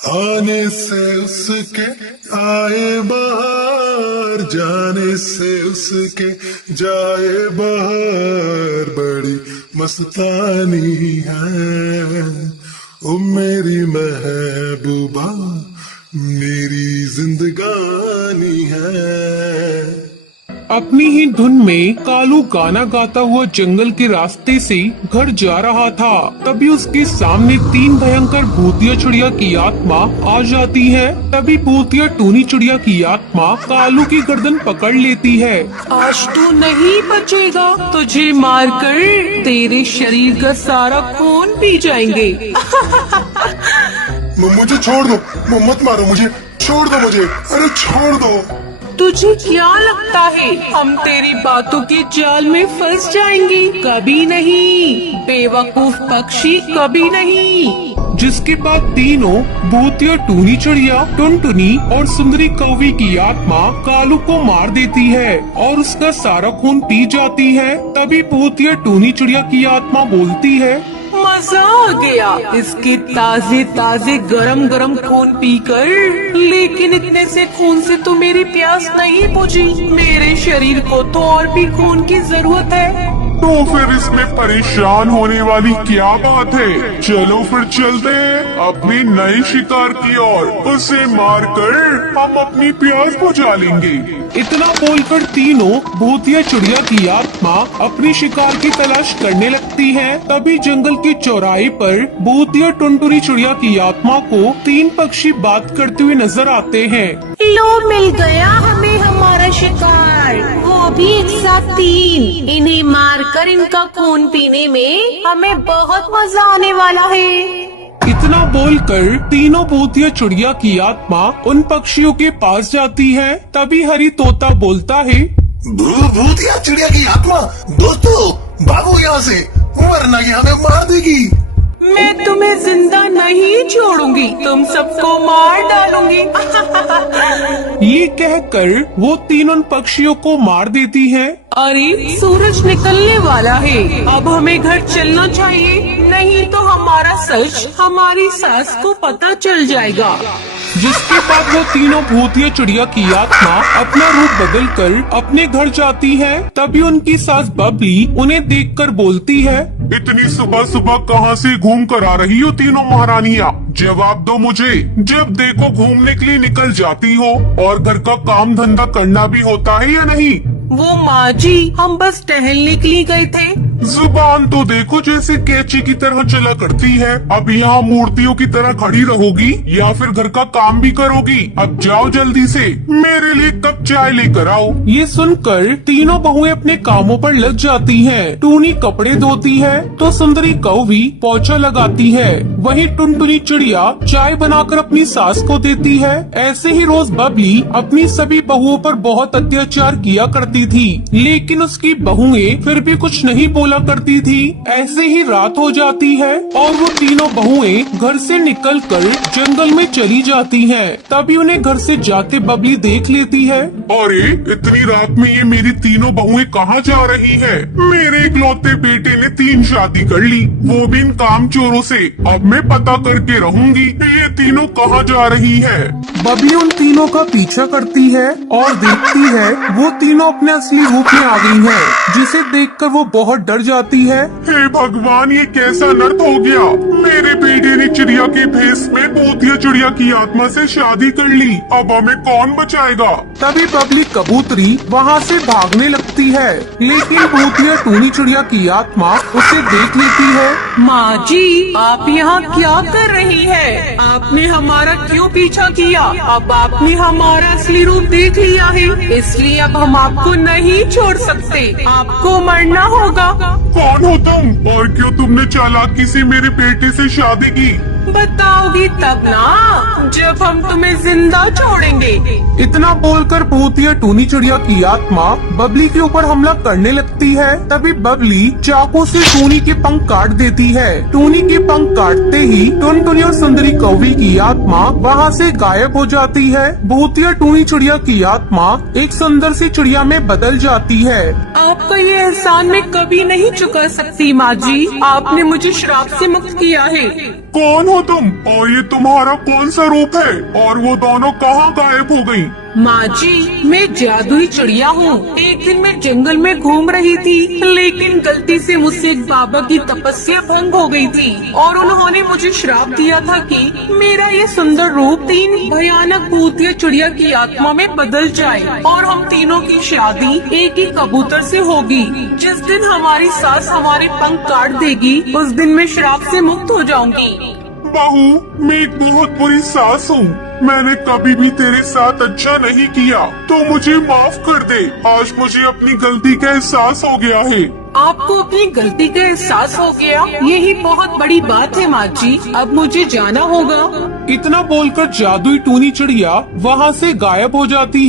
आने से उसके आए बाहर, जाने से उसके जाए बाहर, बड़ी मस्तानी है ओ मेरी महबूबा, मेरी जिंदगानी है। अपनी ही धुन में कालू गाना गाता हुआ जंगल के रास्ते से घर जा रहा था। तभी उसके सामने 3 भयंकर भूतिया चिड़िया की आत्मा आ जाती है। तभी भूतिया टूनी चिड़िया की आत्मा कालू की गर्दन पकड़ लेती है। आज तू नहीं बचेगा, तुझे मारकर तेरे शरीर का सारा खून पी जाएंगे। मुझे छोड़ दो, मत मारो मुझे, छोड़ दो मुझे, अरे छोड़ दो। तुझे क्या लगता है हम तेरी बातों के जाल में फंस जाएंगे? कभी नहीं बेवकूफ पक्षी, कभी नहीं। जिसके बाद तीनों भूतिया टूनी चिड़िया, टुनटुनी और सुंदरी कौवी की आत्मा कालू को मार देती है और उसका सारा खून पी जाती है। तभी भूतिया टूनी चिड़िया की आत्मा बोलती है, मजा आ गया इसके ताजे ताजे गरम गरम खून पीकर, लेकिन इतने से खून से तो मेरी प्यास नहीं बुझी। मेरे शरीर को तो और भी खून की जरूरत है। तो फिर इसमें परेशान होने वाली क्या बात है? चलो फिर चलते हैं अपनी नई शिकार की ओर, उसे मारकर हम अपनी प्यास बुझा लेंगे। इतना बोलकर तीनों भूतिया चिड़िया की आत्मा अपनी शिकार की तलाश करने लगती है। तभी जंगल के चौराहे पर भूतिया टुनटुनी चिड़िया की आत्मा को 3 पक्षी बात करते हुए नजर आते हैं। लो, मिल गया हमें हमारा शिकार, वो भी एक साथ 3। इन्हें मारकर इनका खून पीने में हमें बहुत मजा आने वाला है। इतना बोलकर तीनों भूतिया चिड़िया की आत्मा उन पक्षियों के पास जाती है। तभी हरी तोता बोलता है, भूतिया चिड़िया की आत्मा, दोस्तों भागो यहाँ से, वरना ये हमें मार देगी। मैं तुम्हें जिंदा नहीं छोड़ूंगी, तुम सबको मार डालूंगी। ये कहकर वो तीनों पक्षियों को मार देती है। अरे सूरज निकलने वाला है, अब हमें घर चलना चाहिए, नहीं तो हमारा सच हमारी सास को पता चल जाएगा। जिसके बाद वो तीनों भूतिया चिड़िया की आत्मा अपना रूप बदलकर अपने घर जाती है। तभी उनकी सास बबली उन्हें देखकर बोलती है, इतनी सुबह सुबह कहाँ से घूम कर आ रही हो तीनों महारानियाँ? जवाब दो मुझे। जब देखो घूमने के लिए निकल जाती हो, और घर का काम धंधा करना भी होता है या नहीं? वो माँ जी, हम बस टहलने के लिए गए थे। जुबान तो देखो जैसे कैची की तरह चला करती है। अब यहाँ मूर्तियों की तरह खड़ी रहोगी या फिर घर का काम भी करोगी? अब जाओ जल्दी से, मेरे लिए कप चाय लेकर आओ। ये सुनकर तीनों बहुएं अपने कामों पर लग जाती हैं। टूनी कपड़े धोती है तो सुंदरी कौवी पोछा लगाती है, वहीं टुनटुनी चिड़िया चाय बनाकर अपनी सास को देती है। ऐसे ही रोज बबली अपनी सभी बहुओं पर बहुत अत्याचार किया करती थी, लेकिन उसकी बहुएं फिर भी कुछ नहीं बोला करती थी। ऐसे ही रात हो जाती है और वो तीनों बहुएं घर से निकलकर जंगल में चली जाती हैं। तभी उन्हें घर से जाते बबली देख लेती है। अरे इतनी रात में ये मेरी तीनों बहुएं कहाँ जा रही हैं? मेरे इकलौते बेटे ने 3 शादी कर ली, वो भी इन काम चोरों से। अब मैं पता करके रहूंगी ये तीनों कहाँ जा रही है। बबली उन तीनों का पीछा करती है और देखती है वो तीनों अपने असली रूप में आ गई हैं, जिसे देखकर वो बहुत डर जाती है। हे भगवान, ये कैसा नर्क हो गया? मेरे बेटे ने चिड़िया के भेष में भूतिया चिड़िया की आत्मा से शादी कर ली, अब हमें कौन बचाएगा? तभी बबली कबूतरी वहाँ से भागने लगती है, लेकिन भूतिया टूनी चिड़िया की आत्मा उसे देख लेती है। माँ जी, आप यहाँ क्या कर रही है? आपने हमारा क्यों पीछा किया? अब आपने हमारा असली रूप देख लिया है, इसलिए अब हम आपको नहीं छोड़ सकते, आपको मरना होगा। कौन हो तुम, और क्यों तुमने चालाकी से मेरे बेटे से शादी की? बताओगी तब ना, जब हम तुम्हें जिंदा छोड़ेंगे। इतना बोलकर भूतिया टूनी चिड़िया की आत्मा बबली के ऊपर हमला करने लगती है। तभी बबली चाकू से टूनी के पंख काट देती है। टूनी के पंख काटते ही टुनटुनी और सुंदरी कौवी की आत्मा वहाँ से गायब हो जाती है। भूतिया टूनी चिड़िया की आत्मा एक सुंदर सी चिड़िया में बदल जाती है। आपका ये एहसान मैं कभी नहीं चुका सकती माँ जी, आपने मुझे श्राप से मुक्त किया है। कौन हो तुम और ये तुम्हारा कौन सा रूप है और वो दोनों कहाँ गायब हो गयी? माँ जी, मैं जादुई चिड़िया हूँ। एक दिन मैं जंगल में घूम रही थी, लेकिन गलती से मुझसे एक बाबा की तपस्या भंग हो गई थी और उन्होंने मुझे श्राप दिया था कि मेरा ये सुंदर रूप 3 भयानक भूतिया चिड़िया की आत्मा में बदल जाए और हम तीनों की शादी एक ही कबूतर से होगी। जिस दिन हमारी सास हमारे पंख काट देगी, उस दिन मैं श्राप से मुक्त हो जाऊंगी। बहू, मैं एक बहुत बुरी सास हूँ। मैंने कभी भी तेरे साथ अच्छा नहीं किया, तो मुझे माफ कर दे। आज मुझे अपनी गलती का एहसास हो गया है। आपको अपनी गलती का एहसास हो गया, यही बहुत बड़ी बात है माँ जी। अब मुझे जाना होगा। इतना बोलकर जादुई टूनी चिड़िया वहाँ से गायब हो जाती है।